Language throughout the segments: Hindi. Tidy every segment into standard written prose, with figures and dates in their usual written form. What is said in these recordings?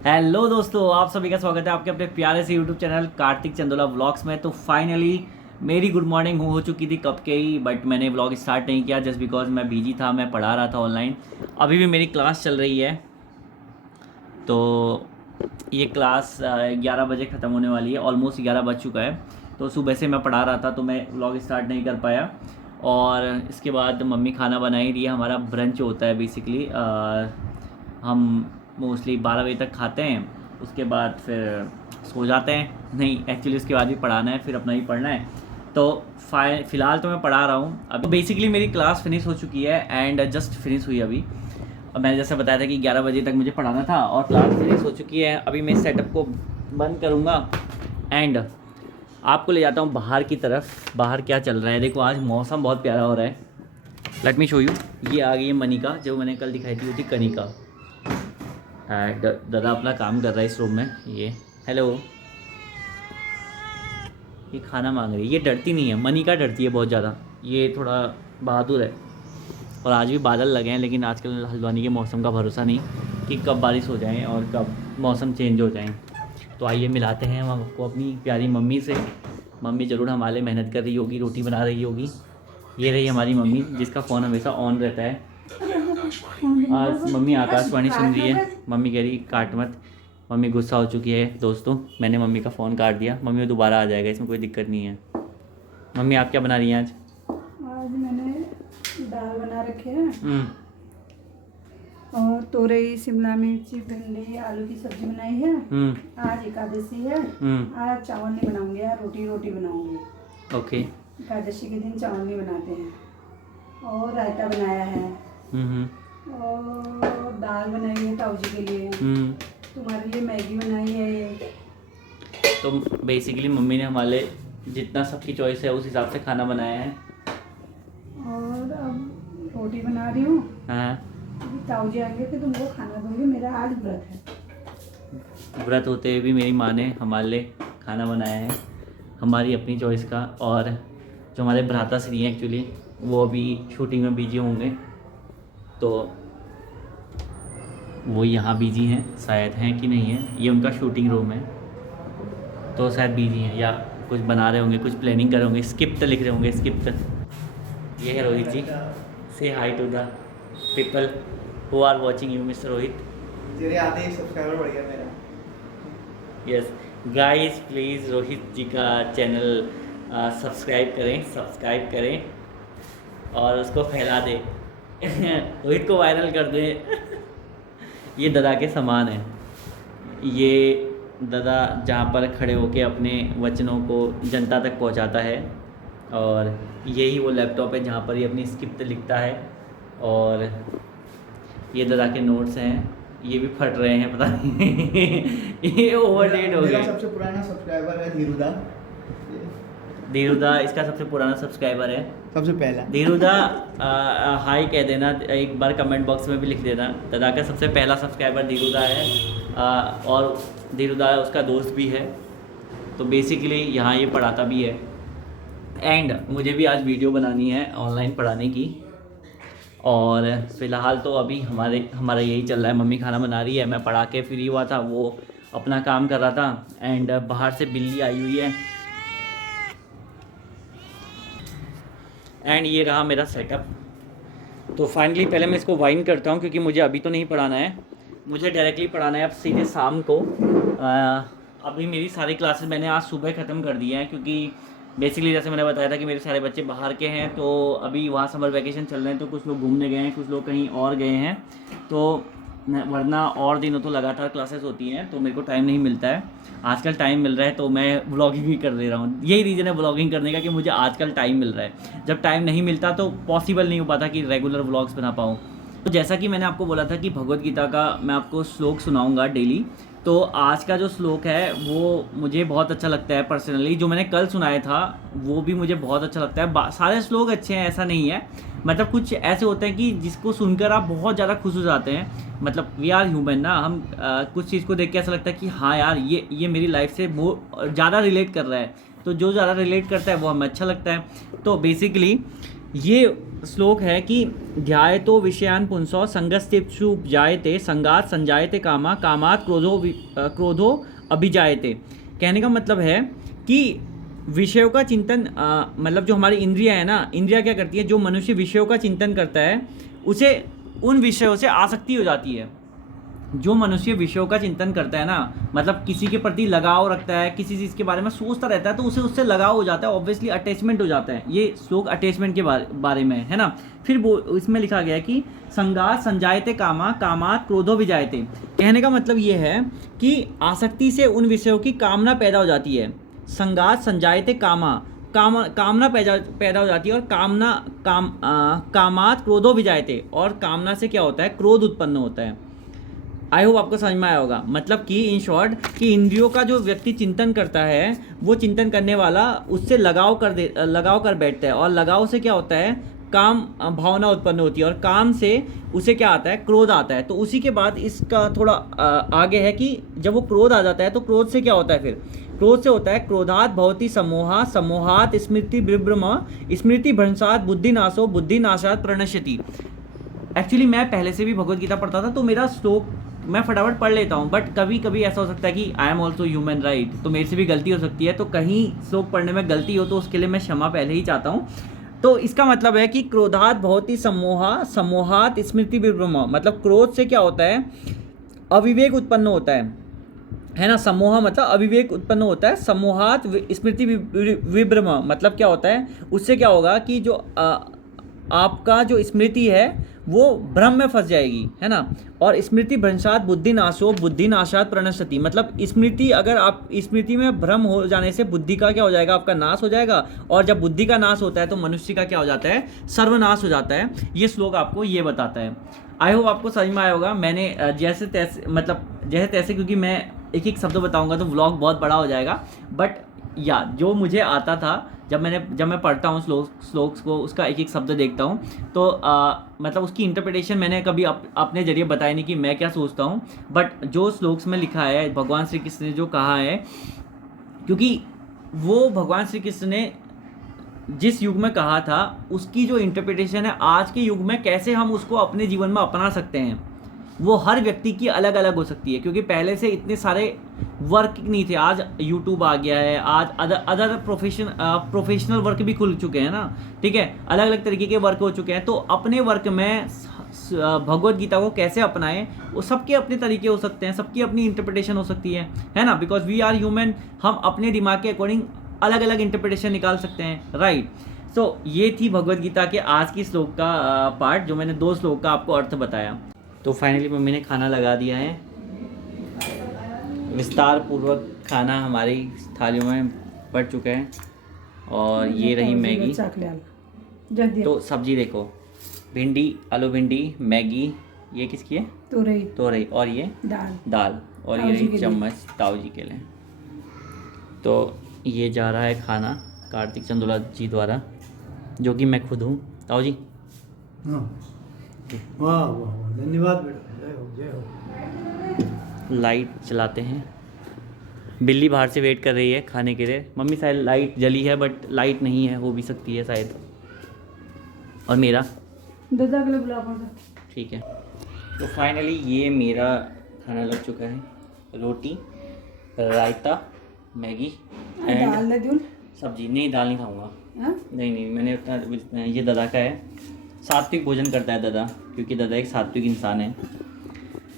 हेलो दोस्तों, आप सभी का स्वागत है आपके अपने प्यारे से YouTube channel Kartik Chandola vlogs में। तो फाइनली मेरी गुड मॉर्निंग हो चुकी थी कब के ही, बट मैंने व्लॉग स्टार्ट नहीं किया जस्ट बिकॉज मैं बिजी था, मैं पढ़ा रहा था ऑनलाइन। अभी भी मेरी क्लास चल रही है, तो ये क्लास 11 बजे ख़त्म होने वाली है। ऑलमोस्ट 11 बज चुका है। तो सुबह से मैं पढ़ा रहा था तो मैं व्लॉग स्टार्ट नहीं कर पाया। और इसके बाद मम्मी खाना बना ही रही है। हमारा ब्रंच होता है बेसिकली, हम मोस्टली 12 बजे तक खाते हैं, उसके बाद फिर सो जाते हैं। नहीं, एक्चुअली उसके बाद भी पढ़ाना है, फिर अपना ही पढ़ना है। तो फ़िलहाल तो मैं पढ़ा रहा हूँ। अभी बेसिकली मेरी क्लास फिनिश हो चुकी है एंड जस्ट फिनिश हुई अभी। अब मैंने जैसे बताया था कि 11 बजे तक मुझे पढ़ाना था और क्लास फिनिश हो चुकी है। अभी मैं इस सेटअप को बंद करूँगा एंड आपको ले जाता हूँ बाहर की तरफ। बाहर क्या चल रहा है देखो, आज मौसम बहुत प्यारा हो रहा है। Let me show you. ये आ गई है मनिका, जो मैंने कल दिखाई थी वो थी कनिका। दादा अपना काम कर रहा है इस रूम में। ये हेलो, ये खाना मांग रही है। ये डरती नहीं है, मनिका डरती है बहुत ज़्यादा। ये थोड़ा बहादुर है। और आज भी बादल लगे हैं, लेकिन आजकल हल्द्वानी के मौसम का भरोसा नहीं कि कब बारिश हो जाए और कब मौसम चेंज हो जाए। तो आइए मिलाते हैं हम आपको अपनी प्यारी मम्मी से। मम्मी ज़रूर हमारे लिए मेहनत कर रही होगी, रोटी बना रही होगी। ये रही हमारी मम्मी, जिसका फ़ोन हमेशा ऑन रहता है। आज मम्मी आकाशवाणी सुन रही है। मम्मी कह रही काट मत। मम्मी गुस्सा हो चुकी है दोस्तों, मैंने मम्मी का फ़ोन काट दिया। मम्मी वो दोबारा आ जाएगा, इसमें कोई दिक्कत नहीं है। मम्मी आप क्या बना रही हैं आज? आज मैंने दाल बना रखे हैं और तोरई, शिमला मिर्ची, भिंडी, आलू की सब्जी बनाई है। आज एकादशी है। आज चावल नहीं बनाऊंगी, यार रोटी बनाऊंगी। ओके। एकादशी के दिन चावल नहीं बनाते हैं। और रायता बनाया है और दाल बनाई है ताऊ जी के लिए। तुम्हारे लिए मैगी बनाई है ये। तो बेसिकली मम्मी ने हमारे जितना सबकी चॉइस है उस हिसाब से खाना बनाया है। और अब रोटी बना रही हूँ। हाँ, ताऊ जी आएंगे तो तुमको खाना दूंगी। मेरा आज व्रत है। व्रत होते हुए भी मेरी माँ ने हमारे लिए खाना बनाया है, हमारी अपनी चॉइस का। और जो हमारे भ्राता श्री हैं एक्चुअली, वो अभी शूटिंग में बिजी होंगे, तो वो यहाँ बिजी हैं, शायद हैं कि नहीं है। ये उनका शूटिंग रूम है, तो शायद बिजी हैं या कुछ बना रहे होंगे, कुछ प्लानिंग कर रहे होंगे, स्क्रिप्ट लिख रहे होंगे, स्क्रिप्ट। ये है Rohit ji. Say hi to the people who are watching you mister Rohit. तेरे आते ही सब्सक्राइबर बढ़ गया मेरा। Yes guys, please Rohit ji का चैनल सब्सक्राइब करें और उसको फैला दें। रोहित को वायरल कर दें। ये दादा के समान है। ये दादा जहाँ पर खड़े होकर अपने वचनों को जनता तक पहुँचाता है, और यही वो लैपटॉप है जहाँ पर ये अपनी स्क्रिप्ट लिखता है। और ये दादा के नोट्स हैं, ये भी फट रहे हैं, पता नहीं। ये ओवरडेट हो मेरा गए। सबसे पुराना सब्सक्राइबर है धीरुदा। धीरुदा इसका सबसे पुराना सब्सक्राइबर है। सबसे पहला धीरुदा हाय कह देना, एक बार कमेंट बॉक्स में भी लिख देना। दादा का सबसे पहला सब्सक्राइबर धीरुदा है। और धीरुदा उसका दोस्त भी है। तो बेसिकली यहाँ ये पढ़ाता भी है एंड मुझे भी आज वीडियो बनानी है ऑनलाइन पढ़ाने की। और फ़िलहाल तो अभी हमारा यही चल रहा है। मम्मी खाना बना रही है, मैं पढ़ा के फ्री हुआ था, वो अपना काम कर रहा था एंड बाहर से बिल्ली आई हुई है। एंड ये रहा मेरा सेटअप। तो फाइनली पहले मैं इसको वाइंड करता हूँ, क्योंकि मुझे अभी तो नहीं पढ़ाना है, मुझे डायरेक्टली पढ़ाना है अब सीधे शाम को। अभी मेरी सारी क्लासेस मैंने आज सुबह ख़त्म कर दी हैं, क्योंकि बेसिकली जैसे मैंने बताया था कि मेरे सारे बच्चे बाहर के हैं, तो अभी वहाँ समर वैकेशन चल रहे हैं, तो कुछ लोग घूमने गए हैं, कुछ लोग कहीं और गए हैं। तो वरना और दिनों तो लगातार क्लासेस होती हैं, तो मेरे को टाइम नहीं मिलता है। आजकल टाइम मिल रहा है तो मैं व्लॉगिंग भी कर दे रहा हूँ। यही रीज़न है व्लॉगिंग करने का कि मुझे आजकल टाइम मिल रहा है। जब टाइम नहीं मिलता तो पॉसिबल नहीं हो पाता कि रेगुलर व्लॉग्स बना पाऊँ। तो जैसा कि मैंने आपको बोला था कि भगवद गीता का मैं आपको श्लोक सुनाऊंगा डेली। तो आज का जो श्लोक है वो मुझे बहुत अच्छा लगता है पर्सनली। जो मैंने कल सुनाया था वो भी मुझे बहुत अच्छा लगता है। सारे श्लोक अच्छे हैं, ऐसा नहीं है। मतलब कुछ ऐसे होते हैं कि जिसको सुनकर आप बहुत ज़्यादा खुश हो जाते हैं। मतलब वी आर ह्यूमन ना, हम कुछ चीज़ को देख के ऐसा लगता है कि हाँ यार ये मेरी लाइफ से वो ज़्यादा रिलेट कर रहा है। तो जो ज़्यादा रिलेट करता है वो हमें अच्छा लगता है। तो बेसिकली ये श्लोक है कि ध्यायतो विषयान पुंसो संगस्तेषु जायते संगात संजायते कामा कामात क्रोधो अभिजायते। कहने का मतलब है कि विषयों का चिंतन मतलब जो हमारी इंद्रियां है ना, इंद्रियां क्या करती है, जो मनुष्य विषयों का चिंतन करता है उसे उन विषयों से आसक्ति हो जाती है। जो मनुष्य विषयों का चिंतन करता है ना, मतलब किसी के प्रति लगाव रखता है, किसी चीज़ के बारे में सोचता रहता है, तो उसे उससे लगाव हो जाता है, ऑब्वियसली अटैचमेंट हो जाता है। ये श्लोक अटैचमेंट के बारे में है ना। फिर वो इसमें लिखा गया है कि संगात संजायते कामा कामात क्रोधो विजायते। कहने का मतलब ये है कि आसक्ति से उन विषयों की कामना पैदा हो जाती है। संगात संजायते कामना पैदा हो जाती है, और कामात क्रोधो विजायते, और कामना से क्या होता है, क्रोध उत्पन्न होता है। आई होप आपको समझ में आया होगा। मतलब कि इन शॉर्ट कि इंद्रियों का जो व्यक्ति चिंतन करता है, वो चिंतन करने वाला उससे लगाव कर बैठता है, और लगाव से क्या होता है, काम भावना उत्पन्न होती है, और काम से उसे क्या आता है, क्रोध आता है। तो उसी के बाद इसका थोड़ा आगे है कि जब वो क्रोध आ जाता है तो क्रोध से क्या होता है, फिर क्रोध से होता है क्रोधात भवति समोहा समोहात स्मृति विभ्रम स्मृति भ्रंशात बुद्धिनाशो बुद्धिनाशात प्रणश्यति। एक्चुअली मैं पहले से भी भगवत गीता पढ़ता था, तो मेरा श्लोक मैं फटाफट पढ़ लेता हूँ, बट कभी कभी ऐसा हो सकता है कि I am also human right, तो मेरे से भी गलती हो सकती है। तो कहीं श्लोक पढ़ने में गलती हो तो उसके लिए मैं क्षमा पहले ही चाहता हूँ। तो इसका मतलब है कि क्रोधात भवति समोहा समोहात स्मृति विभ्रम, मतलब क्रोध से क्या होता है, अविवेक उत्पन्न होता है ना। समोह मतलब अविवेक उत्पन्न होता है, समोहात स्मृति विभ्रम मतलब क्या होता है, उससे क्या होगा कि जो आपका जो स्मृति है वो भ्रम में फंस जाएगी, है ना। और स्मृति भ्रंशात बुद्धिनाशो बुद्धिनाशात प्रणश्यति, मतलब स्मृति, अगर आप स्मृति में भ्रम हो जाने से बुद्धि का क्या हो जाएगा, आपका नाश हो जाएगा। और जब बुद्धि का नाश होता है तो मनुष्य का क्या हो जाता है, सर्वनाश हो जाता है। ये श्लोक आपको ये बताता है। आई होप आपको समझ में आया होगा। मैंने जैसे तैसे क्योंकि मैं एक एक शब्द बताऊंगा तो व्लॉग बहुत बड़ा हो जाएगा, बट या जो मुझे आता था, जब मैं पढ़ता हूँ श्लोक्स को, उसका एक एक शब्द देखता हूँ, तो मतलब उसकी इंटरप्रिटेशन मैंने कभी अपने जरिए बताया नहीं कि मैं क्या सोचता हूँ, बट जो श्लोक्स में लिखा है, भगवान श्री कृष्ण ने जो कहा है, क्योंकि वो भगवान श्री कृष्ण ने जिस युग में कहा था उसकी जो इंटरप्रिटेशन है आज के युग में कैसे हम उसको अपने जीवन में अपना सकते हैं, वो हर व्यक्ति की अलग अलग हो सकती है। क्योंकि पहले से इतने सारे वर्क नहीं थे, आज यूट्यूब आ गया है, आज अदर प्रोफेशनल वर्क भी खुल चुके हैं ना, ठीक है, अलग अलग तरीके के वर्क हो चुके हैं। तो अपने वर्क में भगवत गीता को कैसे अपनाएं, वो सबके अपने तरीके हो सकते हैं, सबकी अपनी इंटरप्रिटेशन हो सकती है ना। बिकॉज वी आर ह्यूमन, हम अपने दिमाग के अकॉर्डिंग अलग अलग इंटरप्रिटेशन निकाल सकते हैं, राइट। सो ये थी भगवत गीता के आज की श्लोक का पार्ट, जो मैंने 2 श्लोक का आपको अर्थ बताया। तो फाइनली मम्मी ने खाना लगा दिया है, विस्तार पूर्वक खाना हमारी थालियों में पड़ चुका है। और ये रही मैगी, तो सब्जी देखो, भिंडी, आलू भिंडी, मैगी, ये किसकी है, तोरई, और ये दाल, और ये रही चम्मच ताऊ जी के लिए। तो ये जा रहा है खाना कार्तिक चंदोला जी द्वारा, जो कि मैं खुद हूँ। ताऊ जी, वाह वाह, धन्यवाद बेटा, जय हो। लाइट चलाते हैं। बिल्ली बाहर से वेट कर रही है खाने के लिए। मम्मी शायद लाइट जली है, बट लाइट नहीं है, हो भी सकती है शायद। और मेरा ठीक है। तो फाइनली ये मेरा खाना लग चुका है, रोटी, रायता, मैगी एंड सब्जी। नहीं, दाल नहीं खाऊंगा, नहीं, मैंने उतना, ये दादा का है, सात्विक भोजन करता है दादा, क्योंकि दादा एक सात्विक इंसान है।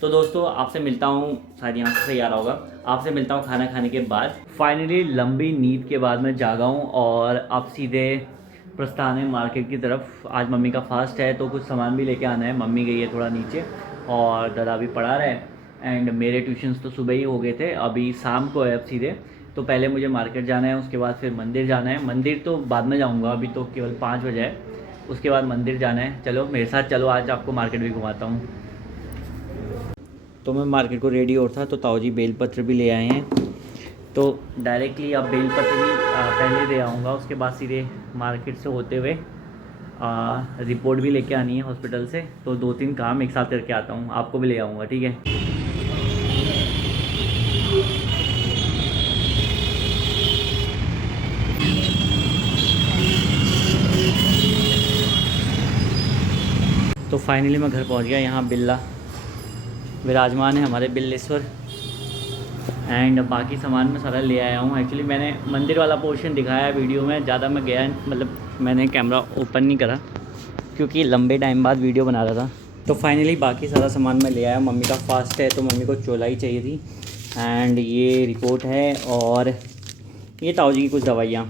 तो दोस्तों आपसे मिलता हूँ, शायद यहाँ से सही आ रहा होगा, आपसे मिलता हूँ खाना खाने के बाद। फाइनली लंबी नींद के बाद मैं जागा हूँ और अब सीधे प्रस्थान है मार्केट की तरफ। आज मम्मी का फास्ट है तो कुछ सामान भी लेके आना है। मम्मी गई है थोड़ा नीचे और दादा भी पढ़ा रहे हैं, एंड मेरे ट्यूशन्स तो सुबह ही हो गए थे, अभी शाम को है अब सीधे। तो पहले मुझे मार्केट जाना है, उसके बाद फिर मंदिर जाना है। मंदिर तो बाद में जाऊँगा, अभी तो केवल 5 बजे है, उसके बाद मंदिर जाना है। चलो मेरे साथ चलो, आज आपको मार्केट भी घुमाता हूँ। तो मैं मार्केट को रेडी और था, तो ताऊ जी बेलपत्र भी ले आए हैं, तो डायरेक्टली अब बेलपत्र भी पहले दे आऊँगा, उसके बाद सीधे मार्केट से होते हुए रिपोर्ट भी लेके आनी है हॉस्पिटल से। तो 2-3 काम एक साथ करके आता हूँ, आपको भी ले आऊँगा, ठीक है। फाइनली मैं घर पहुंच गया। यहाँ बिल्ला विराजमान है, हमारे बिल्लेश्वर। एंड बाकी सामान मैं सारा ले आया हूँ। एक्चुअली मैंने मंदिर वाला पोर्शन दिखाया है वीडियो में, ज़्यादा मैं गया मतलब मैंने कैमरा ओपन नहीं करा क्योंकि लंबे टाइम बाद वीडियो बना रहा था। तो फाइनली बाकी सारा सामान मैं ले आया। मम्मी का फास्ट है तो मम्मी को चौलाई चाहिए थी। एंड ये रिपोर्ट है और ये ताऊ जी की कुछ दवाइयाँ।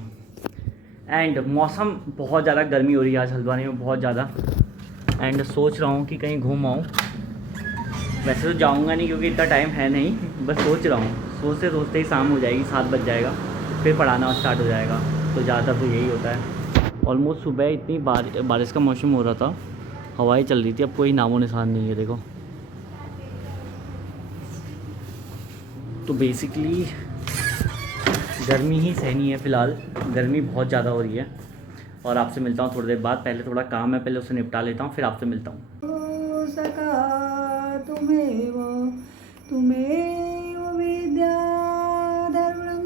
एंड मौसम बहुत ज़्यादा गर्मी हो रही है आज हल्द्वानी में, बहुत ज़्यादा। एंड सोच रहा हूँ कि कहीं घूम आऊँ। वैसे तो जाऊँगा नहीं क्योंकि इतना टाइम है नहीं, बस सोच रहा हूँ। सोचते सोचते ही शाम हो जाएगी, 7 बज जाएगा, फिर पढ़ाना स्टार्ट हो जाएगा। तो ज़्यादातर तो यही होता है। ऑलमोस्ट सुबह इतनी बारिश का मौसम हो रहा था, हवाएं चल रही थी, अब कोई नामो निशान नहीं है। देखो तो बेसिकली गर्मी ही सहनी है फ़िलहाल, गर्मी बहुत ज़्यादा हो रही है। और आपसे मिलता हूँ थोड़ी देर बाद। पहले थोड़ा काम है, पहले उसे निपटा लेता हूँ, फिर आपसे मिलता हूँ। तुम्हें विद्याधर्मं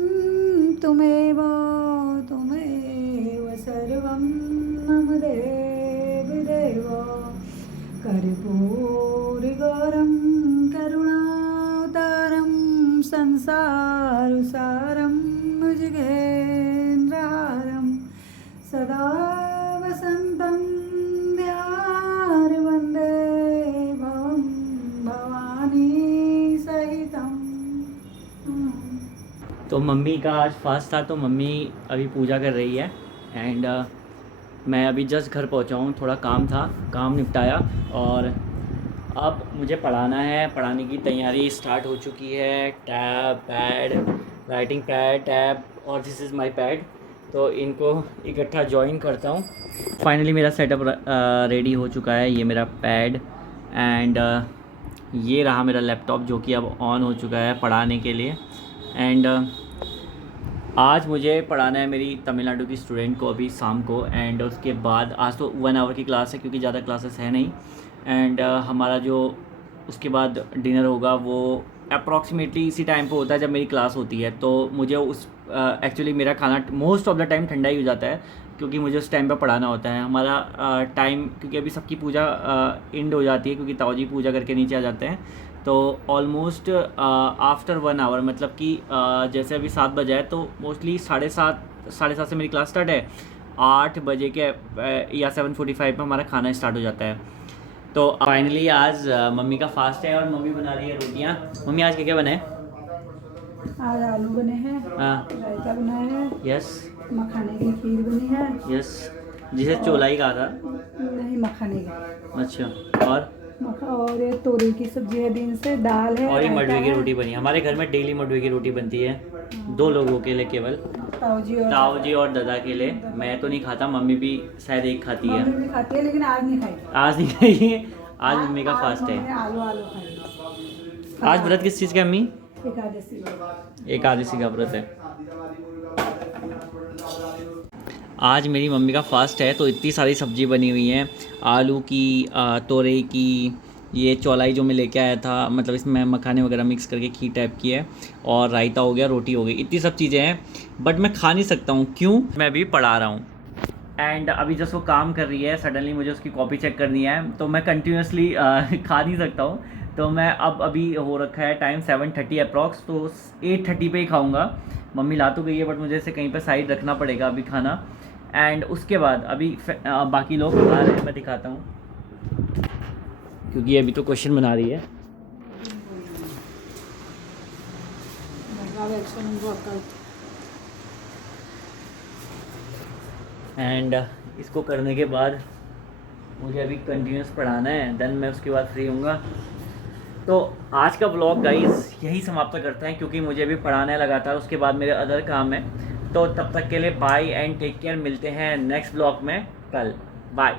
तुम्हें सर्वं मम देव कर्पूरगौरं करुणावतारं संसारसारं भुजगेन्द्रहारं सदा वसन्तं वन्दे भवानी सहितं। तो मम्मी का आज फास्ट था तो मम्मी अभी पूजा कर रही है। एंड मैं अभी जस्ट घर पहुंचा हूँ, थोड़ा काम था, काम निपटाया और अब मुझे पढ़ाना है। पढ़ाने की तैयारी स्टार्ट हो चुकी है। Tab, pad, writing pad, tab और दिस इज़ माय पैड। तो इनको इकट्ठा जॉइन करता हूँ। फाइनली मेरा सेटअप रेडी हो चुका है। ये मेरा पैड एंड ये रहा मेरा लैपटॉप जो कि अब ऑन हो चुका है पढ़ाने के लिए। एंड आज मुझे पढ़ाना है मेरी तमिलनाडु की स्टूडेंट को अभी शाम को। एंड उसके बाद आज तो 1 आवर की क्लास है क्योंकि ज़्यादा क्लासेस है नहीं। एंड हमारा जो उसके बाद डिनर होगा वो अप्रॉक्सीमेटली इसी टाइम पे होता है जब मेरी क्लास होती है। तो मुझे उस एक्चुअली मेरा खाना मोस्ट ऑफ द टाइम ठंडा ही हो जाता है क्योंकि मुझे उस टाइम पे पढ़ाना होता है। हमारा टाइम क्योंकि अभी सबकी पूजा एंड हो जाती है क्योंकि ताऊ जी पूजा करके नीचे आ जाते हैं। तो ऑलमोस्ट आफ्टर 1 आवर मतलब कि जैसे अभी 7 बजे है तो मोस्टली 7:30 से मेरी क्लास स्टार्ट है। 8 बजे के या 7:45 में हमारा खाना स्टार्ट हो जाता है। तो फाइनली आज मम्मी का फास्ट है और मम्मी बना रही है रोटियाँ। मम्मी आज क्या क्या बने? आज आलू बने हैं, हाँ, रायता बना है, यस, मखाने की खीर बनी है। यस, जिसे चौलाई कहा था। नहीं, मखाने की। अच्छा, और ये तोरी की सब्जी है, दिन से दाल है और ये रायता मडवे की है। रोटी बनी है। हमारे घर में डेली मडवे की रोटी बनती है, 2 लोगों के लिए केवल, ताऊ जी और दादा के लिए। मैं तो नहीं खाता, मम्मी भी शायद एक खाती है। मम्मी भी खाती है लेकिन आज नहीं खाई। आज नहीं खाई, आज मम्मी का फास्ट है। आलू खाई। आज व्रत किस चीज़ का मम्मी? एकादशी। एकादशी का व्रत है। आज मेरी मम्मी का फास्ट है तो इतनी सारी सब्जी बनी हुई हैं। आलू की, तोरई की, ये चौलाई जो मैं लेके आया था, मतलब इसमें मखाने वगैरह मिक्स करके खीर टाइप की है, और रायता हो गया, रोटी हो गई। इतनी सब चीज़ें हैं बट मैं खा नहीं सकता हूँ। क्यों? मैं अभी पढ़ा रहा हूँ। एंड अभी जस्ट वो काम कर रही है, सडनली मुझे उसकी कॉपी चेक करनी है तो मैं कंटिन्यूसली खा नहीं सकता हूँ। तो मैं अभी हो रखा है टाइम 7:30 अप्रॉक्स, तो 8:30 पे ही खाऊंगा। मम्मी ला तो गई है बट मुझे इसे कहीं पे साइड रखना पड़ेगा अभी खाना। एंड उसके बाद अभी बाकी लोग आ रहे हैं, मैं दिखाता हूँ क्योंकि अभी तो क्वेश्चन बना रही है। एंड इसको करने के बाद मुझे अभी कंटिन्यूस पढ़ाना है, देन मैं उसके बाद फ्री होऊंगा। तो आज का व्लॉग गाइस यही समाप्त करते हैं क्योंकि मुझे भी पढ़ाना है लगातार, उसके बाद मेरे अदर काम है। तो तब तक के लिए बाय एंड टेक केयर। मिलते हैं नेक्स्ट व्लॉग में कल। बाय।